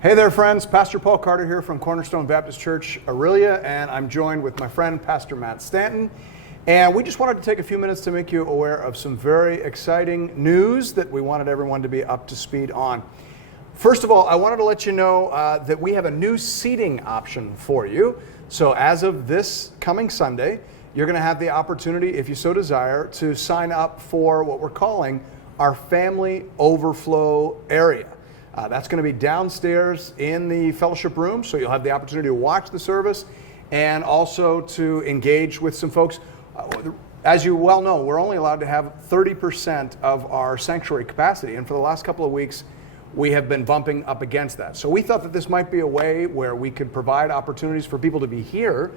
Hey there, friends. Pastor Paul Carter here from Cornerstone Baptist Church, Aurelia, and I'm joined with my friend, Pastor Matt Stanton. And we just wanted to take a few minutes to make you aware of some very exciting news that we wanted everyone to be up to speed on. First of all, I wanted to let you know that we have a new seating option for you. So as of this coming Sunday, you're going to have the opportunity, if you so desire, to sign up for what we're calling our Family Overflow area. That's going to be downstairs in the fellowship room, so you'll have the opportunity to watch the service and also to engage with some folks. As you well know, we're only allowed to have 30% of our sanctuary capacity, and for the last couple of weeks, we have been bumping up against that. So we thought that this might be a way where we could provide opportunities for people to be here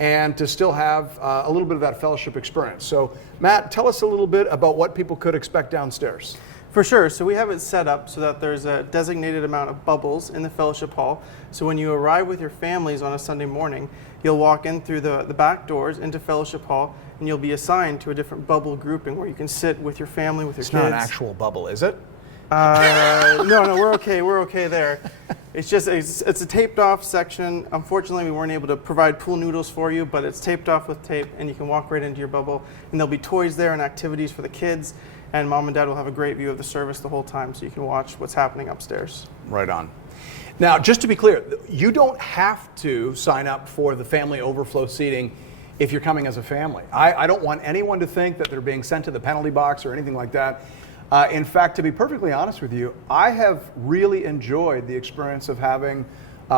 and to still have a little bit of that fellowship experience. So Matt, tell us a little bit about what people could expect downstairs. For sure. So we have it set up so that there's a designated amount of bubbles in the fellowship hall. So when you arrive with your families on a Sunday morning, you'll walk in through the back doors into fellowship hall, and you'll be assigned to a different bubble grouping where you can sit with your family, with your kids. It's not an actual bubble, is it? No, we're okay. We're okay there. It's just it's a taped off section. Unfortunately, we weren't able to provide pool noodles for you, but it's taped off with tape, and you can walk right into your bubble. And there'll be toys there and activities for the kids. And mom and dad will have a great view of the service the whole time, so you can watch what's happening upstairs. Right on. Now, just to be clear, you don't have to sign up for the Family Overflow seating if you're coming as a family. I don't want anyone to think that they're being sent to the penalty box or anything like that. In fact, to be perfectly honest with you, I have really enjoyed the experience of having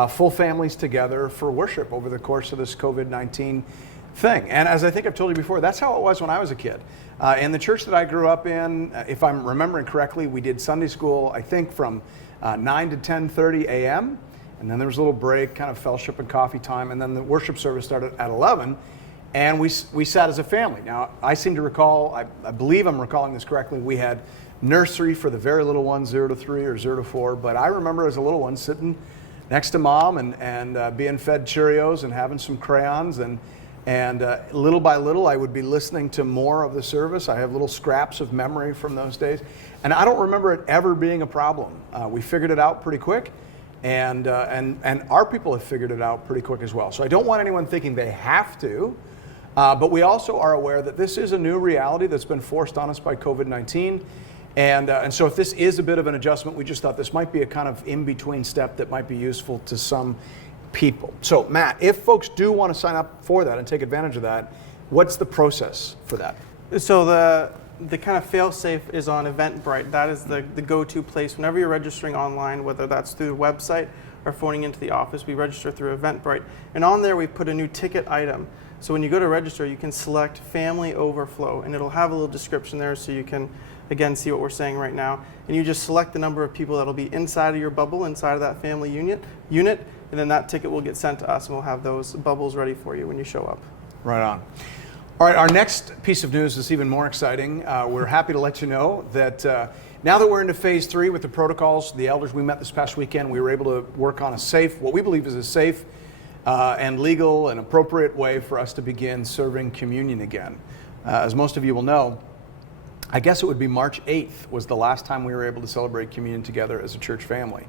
full families together for worship over the course of this COVID-19 thing. And as I think I've told you before, that's how it was when I was a kid. In the church that I grew up in, if I'm remembering correctly, we did Sunday school, I think from 9 to 10:30 a.m. And then there was a little break, kind of fellowship and coffee time. And then the worship service started at 11. And we sat as a family. Now, I seem to recall, I believe I'm recalling this correctly, we had nursery for the very little ones, 0 to 3 or 0 to 4. But I remember as a little one sitting next to mom and being fed Cheerios and having some crayons. And little by little, I would be listening to more of the service. I have little scraps of memory from those days. And I don't remember it ever being a problem. We figured it out pretty quick. And our people have figured it out pretty quick as well. So I don't want anyone thinking they have to. But we also are aware that this is a new reality that's been forced on us by COVID-19. And so if this is a bit of an adjustment, we just thought this might be a kind of in-between step that might be useful to some people. So Matt, if folks do want to sign up for that and take advantage of that, what's the process for that? So the kind of fail-safe is on Eventbrite. That is the go-to place whenever you're registering online, whether that's through the website or phoning into the office. We register through Eventbrite. And on there, we put a new ticket item. So when you go to register, you can select Family Overflow, and it'll have a little description there so you can, again, see what we're saying right now. And you just select the number of people that'll be inside of your bubble, inside of that family unit, and then that ticket will get sent to us, and we'll have those bubbles ready for you when you show up. Right on. All right, our next piece of news is even more exciting. We're happy to let you know that now that we're into phase 3 with the protocols, the elders we met this past weekend, we were able to work on a safe, what we believe is a safe and legal and appropriate way for us to begin serving communion again. As most of you will know, I guess it would be March 8th was the last time we were able to celebrate communion together as a church family.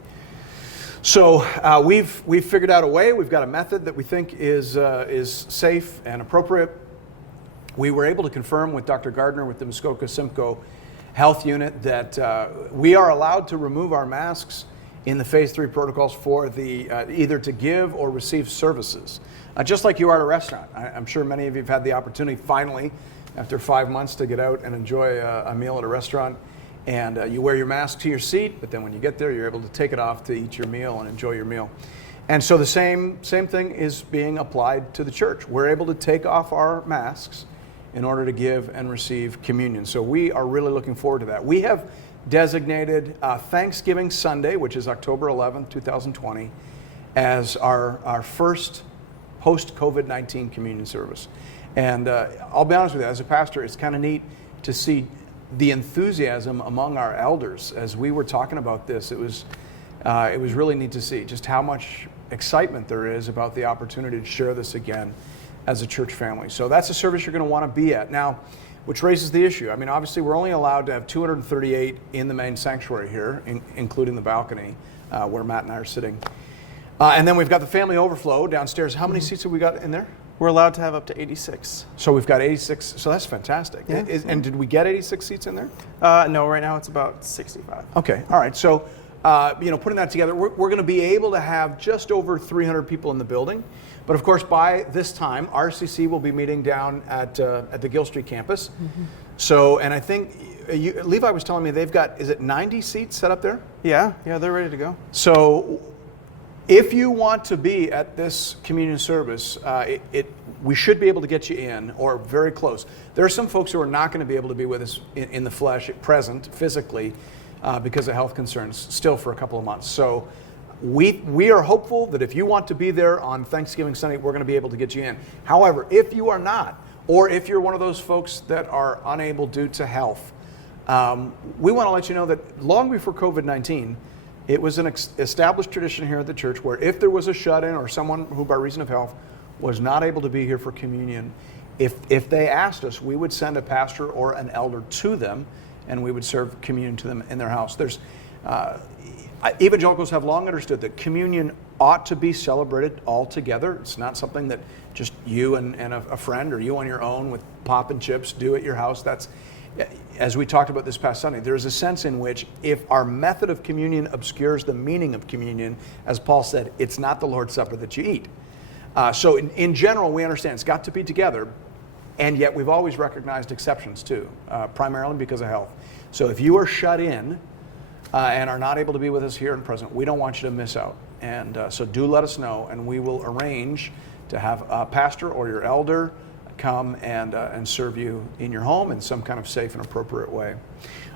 So we've figured out a way. We've got a method that we think is safe and appropriate. We were able to confirm with Dr. Gardner with the Muskoka Simcoe Health Unit that we are allowed to remove our masks in the phase 3 protocols for the either to give or receive services, just like you are at a restaurant. I'm sure many of you have had the opportunity finally, after 5 months, to get out and enjoy a meal at a restaurant. And you wear your mask to your seat, but then when you get there, you're able to take it off to eat your meal and enjoy your meal. And so the same thing is being applied to the church. We're able to take off our masks in order to give and receive communion. So we are really looking forward to that. We have designated Thanksgiving Sunday, which is October 11th, 2020, as our first post-COVID-19 communion service. And I'll be honest with you, as a pastor, it's kind of neat to see the enthusiasm among our elders as we were talking about this. It was really neat to see just how much excitement there is about the opportunity to share this again as a church family. So that's a service you're going to want to be at. Now, which raises the issue. I mean, obviously, we're only allowed to have 238 in the main sanctuary here, including the balcony. where Matt and I are sitting. And then we've got the family overflow downstairs. How many seats have we got in there? We're allowed to have up to 86. So we've got 86. So that's fantastic. Yeah. And did we get 86 seats in there? No, right now it's about 65. Okay. All right. So, putting that together, we're going to be able to have just over 300 people in the building. But of course, by this time, RCC will be meeting down at the Gill Street campus. So, and I think Levi was telling me they've got, is it 90 seats set up there? Yeah, they're ready to go. So, if you want to be at this communion service, we should be able to get you in, or very close. There are some folks who are not going to be able to be with us in the flesh, present, physically, because of health concerns, still for a couple of months. So we are hopeful that if you want to be there on Thanksgiving Sunday, we're going to be able to get you in. However, if you are not, or if you're one of those folks that are unable due to health, we want to let you know that long before COVID-19, it was an established tradition here at the church where if there was a shut-in or someone who by reason of health was not able to be here for communion, if they asked us, we would send a pastor or an elder to them and we would serve communion to them in their house. Evangelicals have long understood that communion ought to be celebrated all together. It's not something that just you and a friend or you on your own with pop and chips do at your house. That's, as we talked about this past Sunday, there's a sense in which if our method of communion obscures the meaning of communion, as Paul said, it's not the Lord's Supper that you eat. So in general, we understand it's got to be together, and yet we've always recognized exceptions too, primarily because of health. So if you are shut in and are not able to be with us here in present, we don't want you to miss out. And so do let us know, and we will arrange to have a pastor or your elder come and serve you in your home in some kind of safe and appropriate way.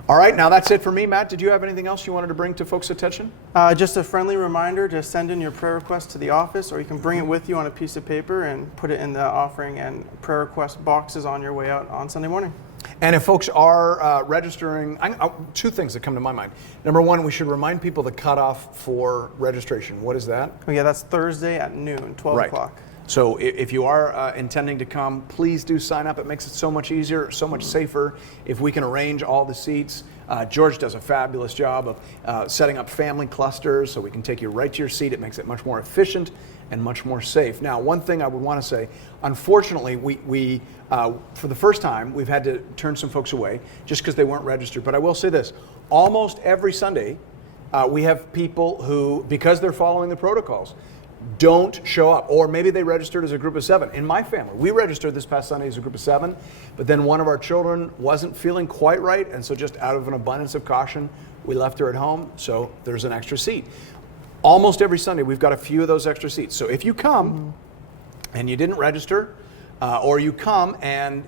All right, now that's it for me. Matt, did you have anything else you wanted to bring to folks' attention? Just a friendly reminder to send in your prayer request to the office, or you can bring it with you on a piece of paper and put it in the offering and prayer request boxes on your way out on Sunday morning. And if folks are registering, two things that come to my mind. Number one, we should remind people the cutoff for registration. What is that? Oh yeah, that's Thursday at noon, 12 o'clock. So if you are intending to come, please do sign up. It makes it so much easier, so much safer if we can arrange all the seats. George does a fabulous job of setting up family clusters so we can take you right to your seat. It makes it much more efficient and much more safe. Now, one thing I would want to say, unfortunately, we for the first time, we've had to turn some folks away just because they weren't registered. But I will say this, almost every Sunday, we have people who, because they're following the protocols, don't show up, or maybe they registered as a group of 7. In my family, we registered this past Sunday as a group of 7, but then one of our children wasn't feeling quite right, and so just out of an abundance of caution, we left her at home, so there's an extra seat. Almost every Sunday, we've got a few of those extra seats. So if you come and you didn't register, or you come and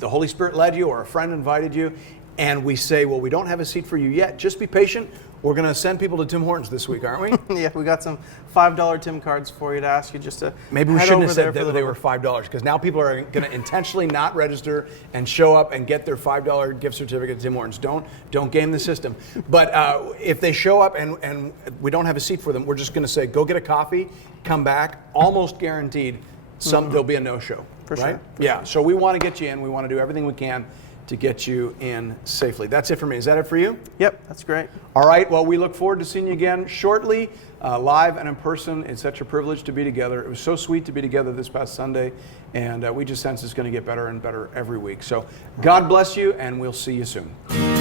the Holy Spirit led you, or a friend invited you, and we say, well, we don't have a seat for you yet, just be patient. We're going to send people to Tim Hortons this week, aren't we? Yeah, we got some $5 Tim cards for you to ask you just to Maybe we shouldn't have said that they were $5, because now people are going to intentionally not register and show up and get their $5 gift certificate to Tim Hortons. Don't game the system. But if they show up and we don't have a seat for them, we're just going to say, go get a coffee, come back, almost guaranteed there'll be a no-show. For right? sure. Yeah, so we want to get you in. We want to do everything we can to get you in safely. That's it for me. Is that it for you? Yep, that's great. All right, well, we look forward to seeing you again shortly, live and in person. It's such a privilege to be together. It was so sweet to be together this past Sunday, and we just sense it's going to get better and better every week. So God bless you, and we'll see you soon.